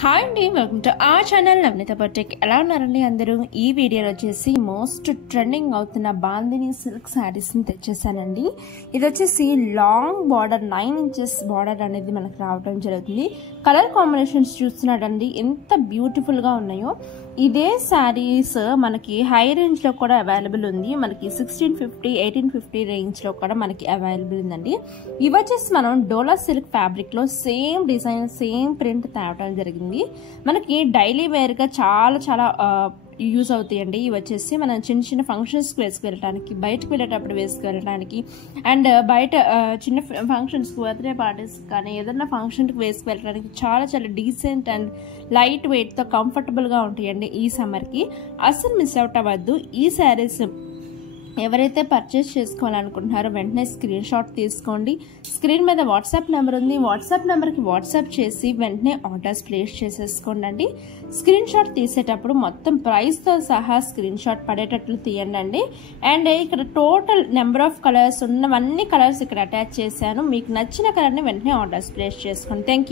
Hi అండి, welcome to ఆ channel నవనీత boutique. ఎలా ఉన్నారండి అందరూ? ఈ వీడియోలో వచ్చేసి మోస్ట్ ట్రెండింగ్ అవుతున్న బాందిని సిల్క్ శారీస్ని తెచ్చేసానండి. ఇది వచ్చేసి లాంగ్ బార్డర్ 9 ఇంచెస్ బార్డర్ అనేది మనకు రావడం జరుగుతుంది. కలర్ కాంబినేషన్స్ చూస్తున్నాడండి ఎంత బ్యూటిఫుల్గా ఉన్నాయో. ఇదే శారీస్ మనకి హై రేంజ్లో కూడా అవైలబుల్ ఉంది. మనకి 1650, 1850 రేంజ్లో కూడా మనకి అవైలబుల్ ఉందండి. ఇవి వచ్చేసి మనం డోలా సిల్క్ ఫ్యాబ్రిక్లో సేమ్ డిజైన్ సేమ్ ప్రింట్ తేవడం జరిగింది. మనకి డైలీ వేర్గా చాలా యూజ్ అవుతాయండి. ఇవి వచ్చేసి మనం చిన్న చిన్న ఫంక్షన్స్కి వేసుకువెళ్ళడానికి, బయటకు వెళ్ళేటప్పుడు వేసుకువెళ్ళడానికి, అండ్ బయట చిన్న ఫంక్షన్స్కి, బర్త్డే పార్టీస్ కానీ ఏదైనా ఫంక్షన్కి వేసుకువెళ్ళడానికి చాలా డీసెంట్ అండ్ లైట్ వెయిట్తో కంఫర్టబుల్గా ఉంటాయండి. ఈ సమ్మర్కి అస్సలు మిస్ అవుట్ అవ్వద్దు. ఈ శారీస్ ఎవరైతే పర్చేస్ చేసుకోవాలనుకుంటున్నారో వెంటనే స్క్రీన్ షాట్ తీసుకోండి. స్క్రీన్ మీద వాట్సాప్ నెంబర్ ఉంది. వాట్సాప్ నెంబర్కి వాట్సాప్ చేసి వెంటనే ఆర్డర్స్ ప్లేస్ చేసేసుకోండి. స్క్రీన్ షాట్ తీసేటప్పుడు మొత్తం ప్రైస్తో సహా స్క్రీన్ షాట్ పడేటట్లు తీయండి. అండ్ ఇక్కడ టోటల్ నెంబర్ ఆఫ్ కలర్స్ ఉన్నవన్నీ కలర్స్ ఇక్కడ అటాచ్ చేశాను. మీకు నచ్చిన కలర్ని వెంటనే ఆర్డర్స్ ప్లేస్ చేసుకోండి. Thank you.